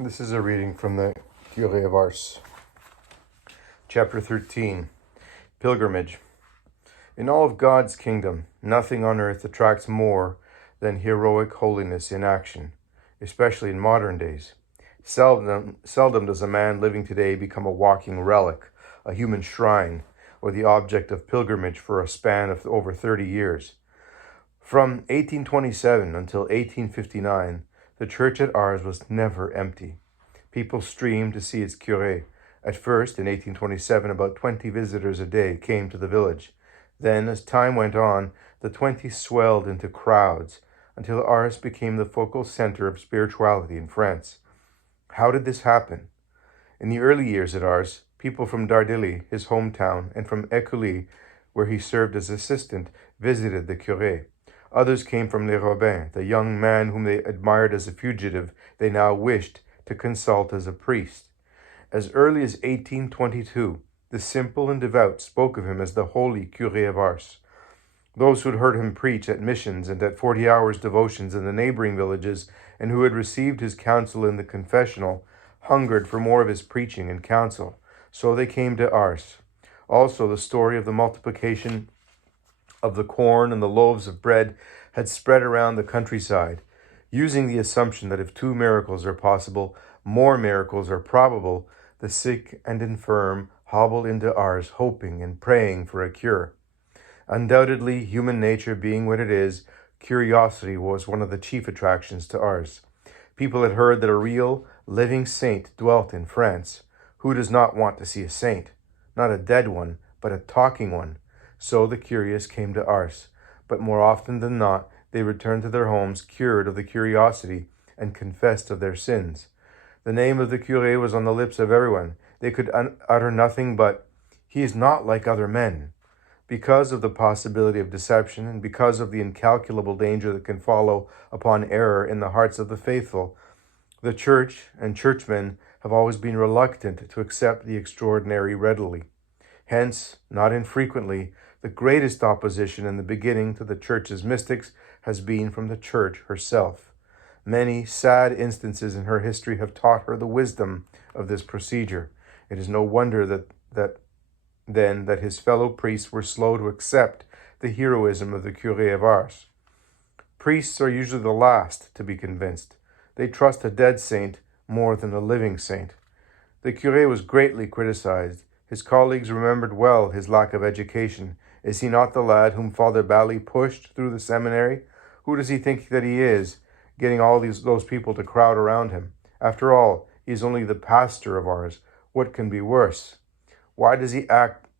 This is a reading from the Curé of Ars, chapter 13, Pilgrimage. In all of God's kingdom, nothing on earth attracts more than heroic holiness in action, especially in modern days. Seldom does a man living today become a walking relic, a human shrine, or the object of pilgrimage for a span of over 30 years. From 1827 until 1859, the church at Ars was never empty. People streamed to see its curé. At first, in 1827, about 20 visitors a day came to the village. Then, as time went on, the 20 swelled into crowds, until Ars became the focal center of spirituality in France. How did this happen? In the early years at Ars, people from Dardilly, his hometown, and from Écully, where he served as assistant, visited the curé. Others came from Les Robins, the young man whom they admired as a fugitive they now wished to consult as a priest. As early as 1822, the simple and devout spoke of him as the holy Curé of Ars. Those who had heard him preach at missions and at 40 hours devotions in the neighboring villages, and who had received his counsel in the confessional, hungered for more of his preaching and counsel. So they came to Ars. Also, the story of the multiplication of the corn and the loaves of bread had spread around the countryside, using the assumption that if 2 miracles are possible, more miracles are probable. The sick and infirm hobbled into Ars, hoping and praying for a cure. Undoubtedly, human nature being what it is, curiosity was one of the chief attractions to Ars. People had heard that a real, living saint dwelt in France. Who does not want to see a saint? Not a dead one, but a talking one. So the curious came to Ars, but more often than not, they returned to their homes cured of the curiosity and confessed of their sins. The name of the curé was on the lips of everyone. They could utter nothing but, "He is not like other men." Because of the possibility of deception and because of the incalculable danger that can follow upon error in the hearts of the faithful, the church and churchmen have always been reluctant to accept the extraordinary readily. Hence, not infrequently, the greatest opposition in the beginning to the church's mystics has been from the church herself. Many sad instances in her history have taught her the wisdom of this procedure. It is no wonder that his fellow priests were slow to accept the heroism of the Curé of Ars. Priests are usually the last to be convinced. They trust a dead saint more than a living saint. The curé was greatly criticized. His colleagues remembered well his lack of education. Is he not the lad whom Father Bally pushed through the seminary? Who does he think that he is, getting all those people to crowd around him? After all, he is only the pastor of Ars. What can be worse? Why does he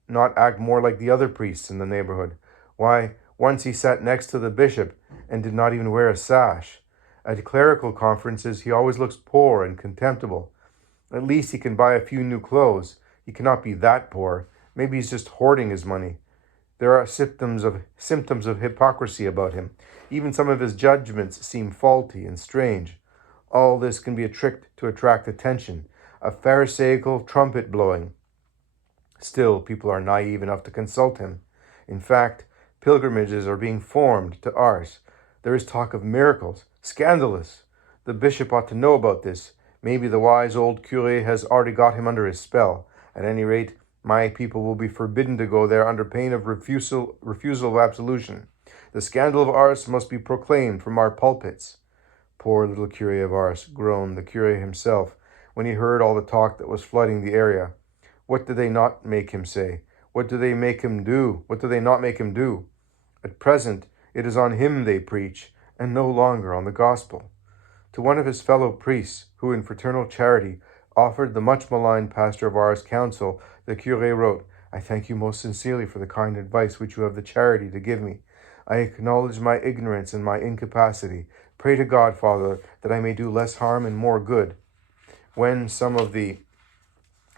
not act more like the other priests in the neighborhood? Why, once he sat next to the bishop and did not even wear a sash. At clerical conferences, he always looks poor and contemptible. At least he can buy a few new clothes. He cannot be that poor. Maybe he's just hoarding his money. There are symptoms of hypocrisy about him. Even some of his judgments seem faulty and strange. All this can be a trick to attract attention, a pharisaical trumpet blowing. Still, people are naive enough to consult him. In fact, pilgrimages are being formed to Ars. There is talk of miracles. Scandalous! The bishop ought to know about this. Maybe the wise old curé has already got him under his spell. At any rate, my people will be forbidden to go there under pain of refusal of absolution. The scandal of Ars must be proclaimed from our pulpits. Poor little Curé of Ars, groaned the curé himself, when he heard all the talk that was flooding the area. What do they not make him say? What do they make him do? What do they not make him do? At present, it is on him they preach, and no longer on the gospel. To one of his fellow priests, who in fraternal charity offered the much maligned pastor of Ars counsel, the curé wrote, "I thank you most sincerely for the kind advice which you have the charity to give me. I acknowledge my ignorance and my incapacity. Pray to God, Father, that I may do less harm and more good." When some of the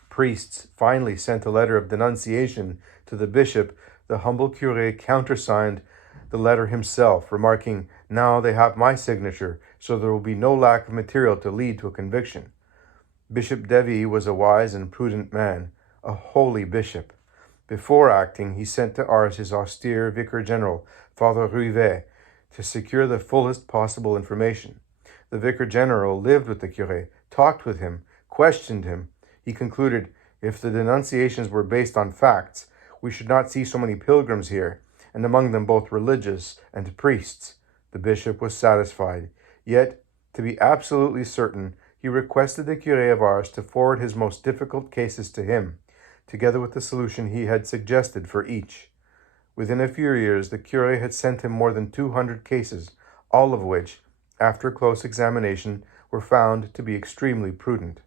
priests finally sent a letter of denunciation to the bishop, the humble curé countersigned the letter himself, remarking, "Now they have my signature, so there will be no lack of material to lead to a conviction." Bishop Devy was a wise and prudent man, a holy bishop. Before acting, he sent to Ars his austere vicar general, Father Ruivet, to secure the fullest possible information. The vicar general lived with the curé, talked with him, questioned him. He concluded, if the denunciations were based on facts, we should not see so many pilgrims here, and among them both religious and priests. The bishop was satisfied. Yet, to be absolutely certain, he requested the Curé of Ars to forward his most difficult cases to him, together with the solution he had suggested for each. Within a few years, the curé had sent him more than 200 cases, all of which, after close examination, were found to be extremely prudent.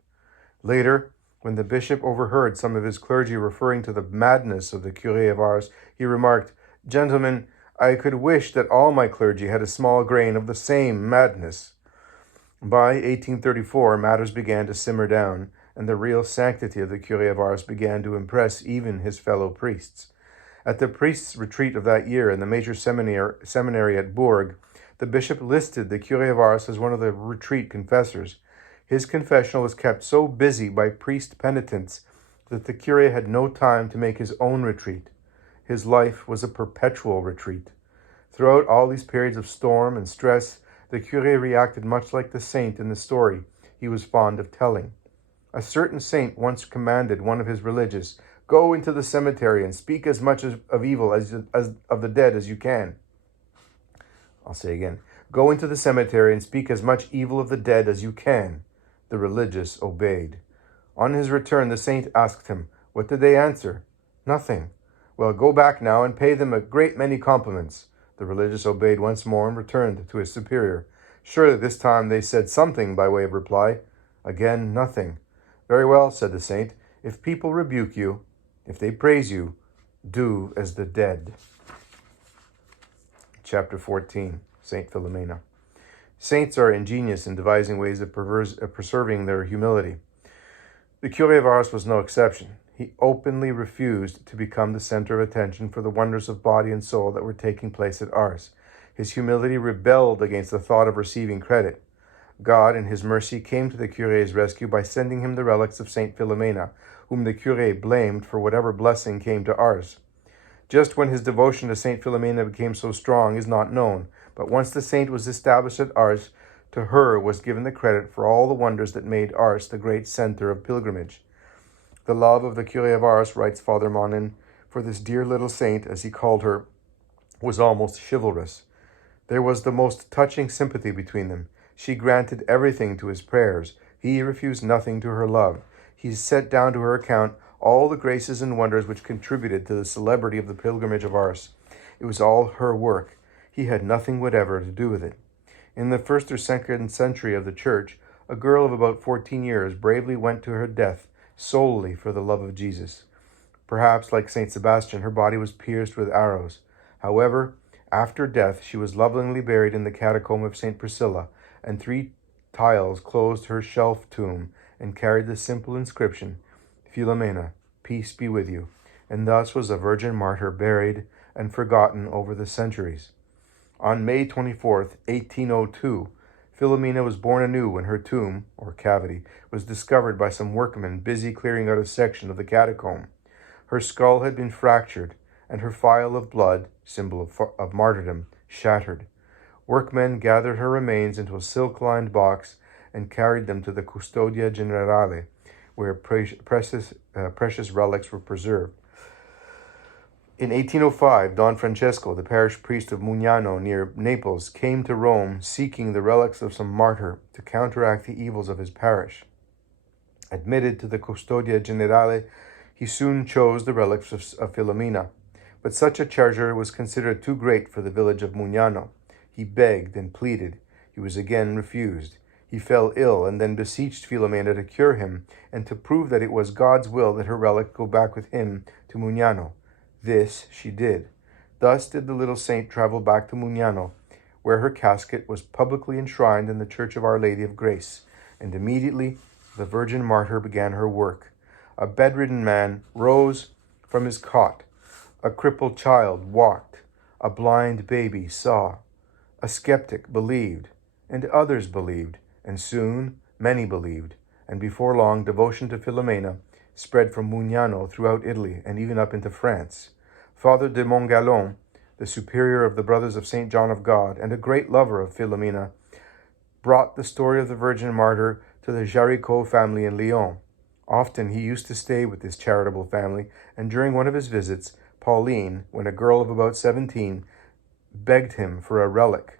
Later, when the bishop overheard some of his clergy referring to the madness of the Curé of Ars, he remarked, "Gentlemen, I could wish that all my clergy had a small grain of the same madness." By 1834, matters began to simmer down, and the real sanctity of the Curé of Ars began to impress even his fellow priests. At the priests' retreat of that year in the major seminary at Bourg, the bishop listed the Curé of Ars as one of the retreat confessors. His confessional was kept so busy by priest penitents that the curé had no time to make his own retreat. His life was a perpetual retreat. Throughout all these periods of storm and stress, the curé reacted much like the saint in the story he was fond of telling. A certain saint once commanded one of his religious, "Go into the cemetery and speak as much of evil as of the dead as you can." I'll say again, "Go into the cemetery and speak as much evil of the dead as you can." The religious obeyed. On his return, the saint asked him, "What did they answer?" "Nothing." "Well, go back now and pay them a great many compliments." The religious obeyed once more and returned to his superior. Surely this time they said something by way of reply. Again, nothing. "Very well," said the saint. "If people rebuke you, if they praise you, do as the dead." Chapter 14, Saint Philomena. Saints are ingenious in devising ways of preserving their humility. The Curé of Ars was no exception. He openly refused to become the center of attention for the wonders of body and soul that were taking place at Ars. His humility rebelled against the thought of receiving credit. God, in his mercy, came to the curé's rescue by sending him the relics of Saint Philomena, whom the curé blamed for whatever blessing came to Ars. Just when his devotion to Saint Philomena became so strong is not known, but once the saint was established at Ars, to her was given the credit for all the wonders that made Ars the great center of pilgrimage. The love of the Curé of Ars, writes Father Monin, for this dear little saint, as he called her, was almost chivalrous. There was the most touching sympathy between them. She granted everything to his prayers. He refused nothing to her love. He set down to her account all the graces and wonders which contributed to the celebrity of the pilgrimage of Ars. It was all her work. He had nothing whatever to do with it. In the 1st or 2nd century of the Church, a girl of about 14 years bravely went to her death solely for the love of Jesus. Perhaps, like Saint Sebastian, her body was pierced with arrows. However, after death, she was lovingly buried in the catacomb of Saint Priscilla, and 3 tiles closed her shelf tomb and carried the simple inscription, "Philomena, peace be with you." And thus was a virgin martyr buried and forgotten over the centuries. On May 24th, 1802, Philomena was born anew when her tomb, or cavity, was discovered by some workmen busy clearing out a section of the catacomb. Her skull had been fractured, and her phial of blood, symbol of martyrdom, shattered. Workmen gathered her remains into a silk-lined box and carried them to the Custodia Generale, where precious relics were preserved. In 1805, Don Francesco, the parish priest of Mugnano near Naples, came to Rome seeking the relics of some martyr to counteract the evils of his parish. Admitted to the Custodia Generale, he soon chose the relics of Philomena, but such a treasure was considered too great for the village of Mugnano. He begged and pleaded. He was again refused. He fell ill and then beseeched Philomena to cure him and to prove that it was God's will that her relic go back with him to Mugnano. This she did. Thus did the little saint travel back to Mugnano, where her casket was publicly enshrined in the Church of Our Lady of Grace, and immediately the Virgin Martyr began her work. A bedridden man rose from his cot. A crippled child walked. A blind baby saw. A skeptic believed, and others believed, and soon many believed, and before long devotion to Philomena spread from Mugnano throughout Italy and even up into France. Father de Montgalon, the superior of the Brothers of Saint John of God and a great lover of Philomena, brought the story of the Virgin Martyr to the Jaricot family in Lyon. Often he used to stay with this charitable family, and during one of his visits, Pauline, when a girl of about 17, begged him for a relic.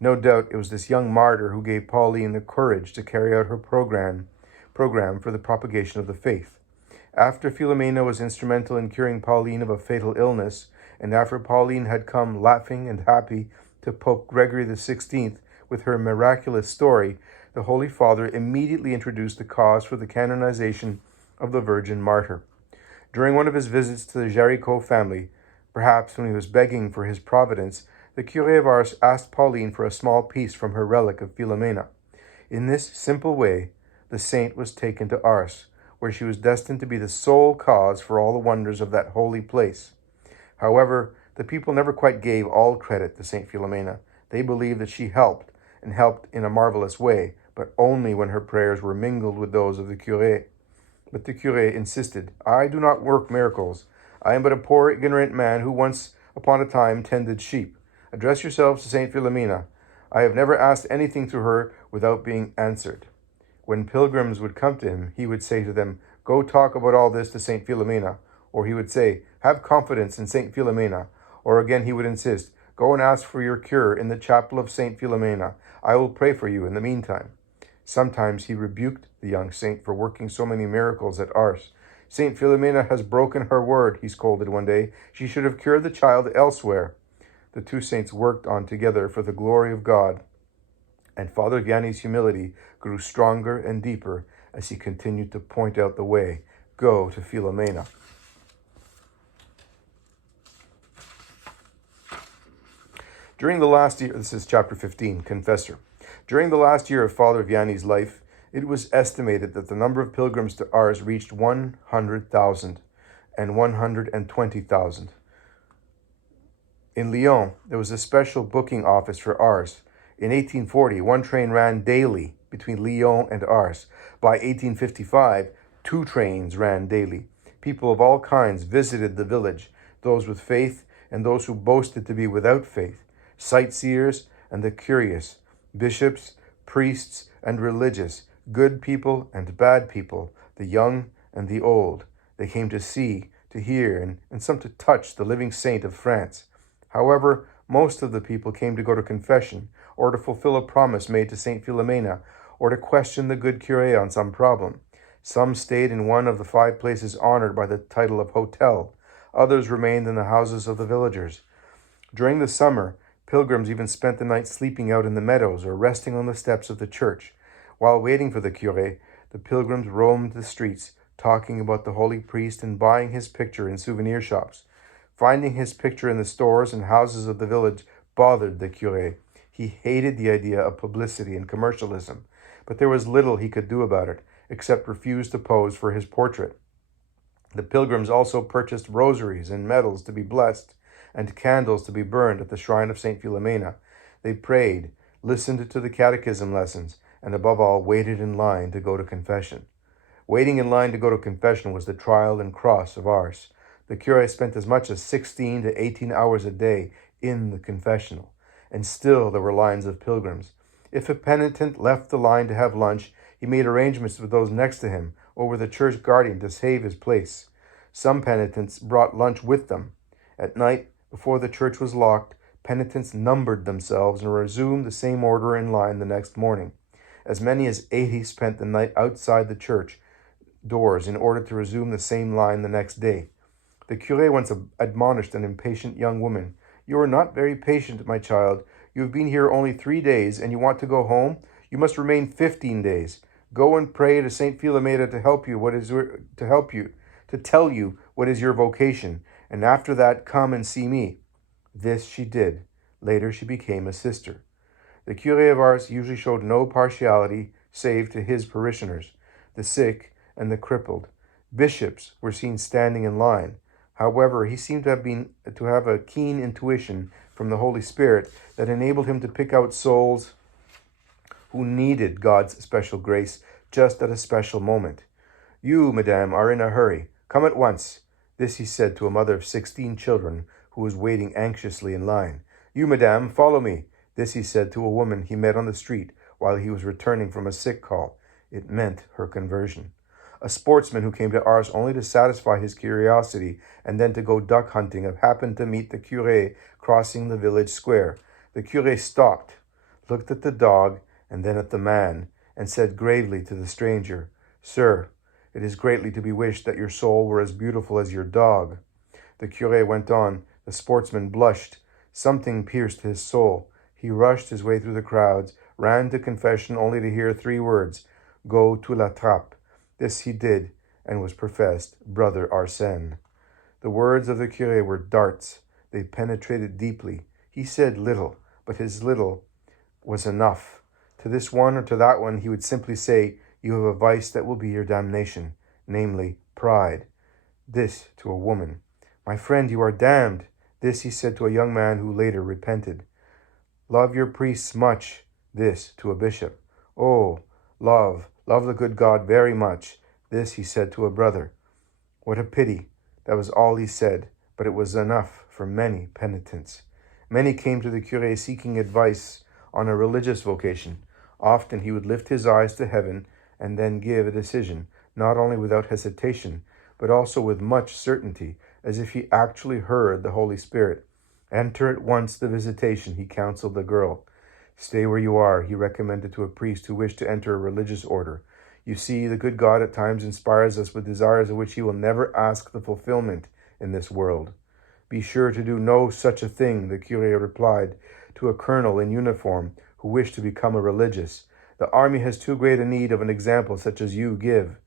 No doubt it was this young martyr who gave Pauline the courage to carry out her program for the propagation of the faith. After Philomena was instrumental in curing Pauline of a fatal illness, and after Pauline had come laughing and happy to Pope Gregory XVI with her miraculous story, the Holy Father immediately introduced the cause for the canonization of the Virgin Martyr. During one of his visits to the Jaricot family, perhaps when he was begging for his providence, the Curé of Ars asked Pauline for a small piece from her relic of Philomena. In this simple way, the saint was taken to Ars, where she was destined to be the sole cause for all the wonders of that holy place. However, the people never quite gave all credit to Saint Philomena. They believed that she helped, and helped in a marvelous way, but only when her prayers were mingled with those of the curé. But the curé insisted, "I do not work miracles. I am but a poor, ignorant man who once upon a time tended sheep. Address yourselves to Saint Philomena. I have never asked anything to her without being answered." When pilgrims would come to him, he would say to them, "Go talk about all this to Saint Philomena." Or he would say, "Have confidence in Saint Philomena." Or again he would insist, "Go and ask for your cure in the chapel of Saint Philomena. I will pray for you in the meantime." Sometimes he rebuked the young saint for working so many miracles at Ars. "Saint Philomena has broken her word," he scolded one day. "She should have cured the child elsewhere." The two saints worked on together for the glory of God, and Father Vianney's humility grew stronger and deeper as he continued to point out the way. Go to Philomena. During the last year, this is chapter 15, Confessor. During the last year of Father Vianney's life, it was estimated that the number of pilgrims to Ars reached 100,000 and 120,000. In Lyon, there was a special booking office for Ars. In 1840, one train ran daily between Lyon and Ars. By 1855, 2 trains ran daily. People of all kinds visited the village, those with faith and those who boasted to be without faith, sightseers and the curious, bishops, priests and religious, good people and bad people, the young and the old. They came to see, to hear, and some to touch the living saint of France. However, most of the people came to go to confession, or to fulfill a promise made to Saint Philomena, or to question the good curé on some problem. Some stayed in one of the 5 places honored by the title of hotel. Others remained in the houses of the villagers. During the summer, pilgrims even spent the night sleeping out in the meadows or resting on the steps of the church. While waiting for the curé, the pilgrims roamed the streets, talking about the holy priest and buying his picture in souvenir shops. Finding his picture in the stores and houses of the village bothered the curé. He hated the idea of publicity and commercialism, but there was little he could do about it, except refuse to pose for his portrait. The pilgrims also purchased rosaries and medals to be blessed, and candles to be burned at the shrine of Saint Philomena. They prayed, listened to the catechism lessons, and above all, waited in line to go to confession. Waiting in line to go to confession was the trial and cross of Ars. The curé spent as much as 16 to 18 hours a day in the confessional, and still there were lines of pilgrims. If a penitent left the line to have lunch, he made arrangements with those next to him or with a church guardian to save his place. Some penitents brought lunch with them. At night, before the church was locked, penitents numbered themselves and resumed the same order in line the next morning. As many as 80 spent the night outside the church doors in order to resume the same line the next day. The curé once admonished an impatient young woman. "You are not very patient, my child. You have been here only 3 days, and you want to go home? You must remain 15 days. Go and pray to Saint Philomena to tell you what is your vocation, and after that come and see me." This she did. Later she became a sister. The Curé of Ars usually showed no partiality save to his parishioners, the sick and the crippled. Bishops were seen standing in line. However, he seemed to have a keen intuition from the Holy Spirit that enabled him to pick out souls who needed God's special grace just at a special moment. "You, madame, are in a hurry. Come at once." This he said to a mother of 16 children who was waiting anxiously in line. "You, madame, follow me." This he said to a woman he met on the street, while he was returning from a sick call. It meant her conversion. A sportsman who came to Ars only to satisfy his curiosity and then to go duck hunting happened to meet the curé crossing the village square. The curé stopped, looked at the dog and then at the man, and said gravely to the stranger, "Sir, it is greatly to be wished that your soul were as beautiful as your dog." The curé went on. The sportsman blushed. Something pierced his soul. He rushed his way through the crowds, ran to confession only to hear 3 words, "Go to la trappe." This he did, and was professed Brother Arsène. The words of the curé were darts. They penetrated deeply. He said little, but his little was enough. To this one or to that one he would simply say, "You have a vice that will be your damnation, namely pride." This to a woman. "My friend, you are damned." This he said to a young man who later repented. "Love your priests much." This to a bishop. "Oh, love the good God very much." This he said to a brother. What a pity. That was all he said, but it was enough for many penitents. Many came to the curé seeking advice on a religious vocation. Often he would lift his eyes to heaven and then give a decision, not only without hesitation, but also with much certainty, as if he actually heard the Holy Spirit. "Enter at once the visitation," he counseled the girl. "Stay where you are," he recommended to a priest who wished to enter a religious order. "You see, the good God at times inspires us with desires of which he will never ask the fulfillment in this world." "Be sure to do no such a thing," the curé replied to a colonel in uniform who wished to become a religious. "The army has too great a need of an example such as you give."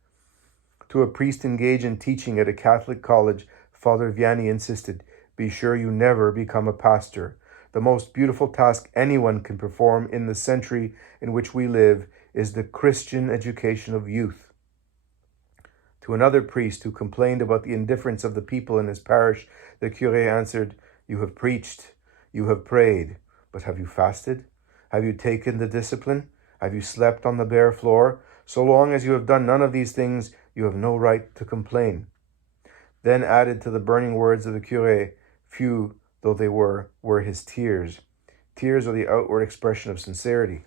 To a priest engaged in teaching at a Catholic college, Father Vianney insisted, "Be sure you never become a pastor. The most beautiful task anyone can perform in the century in which we live is the Christian education of youth." To another priest who complained about the indifference of the people in his parish, the curé answered, "You have preached, you have prayed, but have you fasted? Have you taken the discipline? Have you slept on the bare floor? So long as you have done none of these things, you have no right to complain." Then added to the burning words of the curé, few though they were his tears. Tears are the outward expression of sincerity.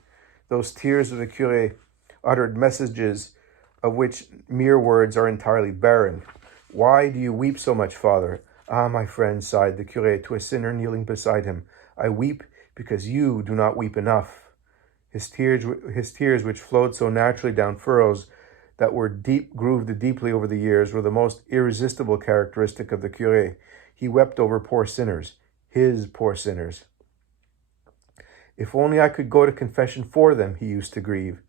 Those tears of the curé uttered messages of which mere words are entirely barren. "Why do you weep so much, Father?" "Ah, my friend," sighed the curé to a sinner kneeling beside him, "I weep because you do not weep enough." His tears, which flowed so naturally down furrows that were grooved deeply over the years, were the most irresistible characteristic of the curé. He wept over poor sinners, his poor sinners. "If only I could go to confession for them," he used to grieve.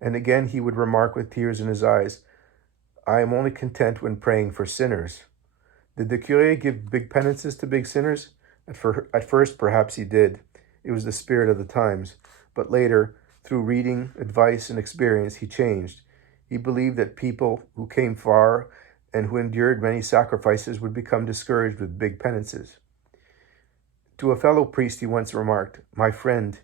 And again he would remark with tears in his eyes, "I am only content when praying for sinners." Did the curé give big penances to big sinners? At first, perhaps he did. It was the spirit of the times. But later, through reading, advice, and experience, he changed. He believed that people who came far and who endured many sacrifices would become discouraged with big penances. To a fellow priest he once remarked, "My friend,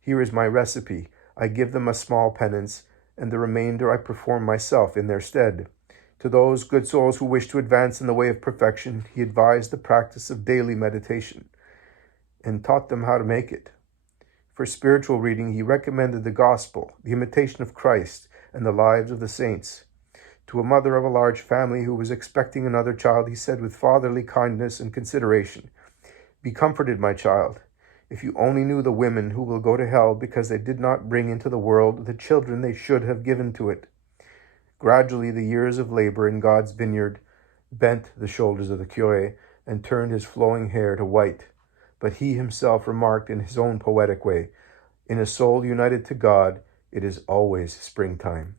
here is my recipe. I give them a small penance, and the remainder I perform myself in their stead." To those good souls who wish to advance in the way of perfection, he advised the practice of daily meditation and taught them how to make it. For spiritual reading, he recommended the Gospel, the imitation of Christ, and the lives of the saints. To a mother of a large family who was expecting another child, he said with fatherly kindness and consideration, "Be comforted, my child. If you only knew the women who will go to hell because they did not bring into the world the children they should have given to it." Gradually, the years of labor in God's vineyard bent the shoulders of the curé and turned his flowing hair to white. But he himself remarked in his own poetic way, "In a soul united to God, it is always springtime."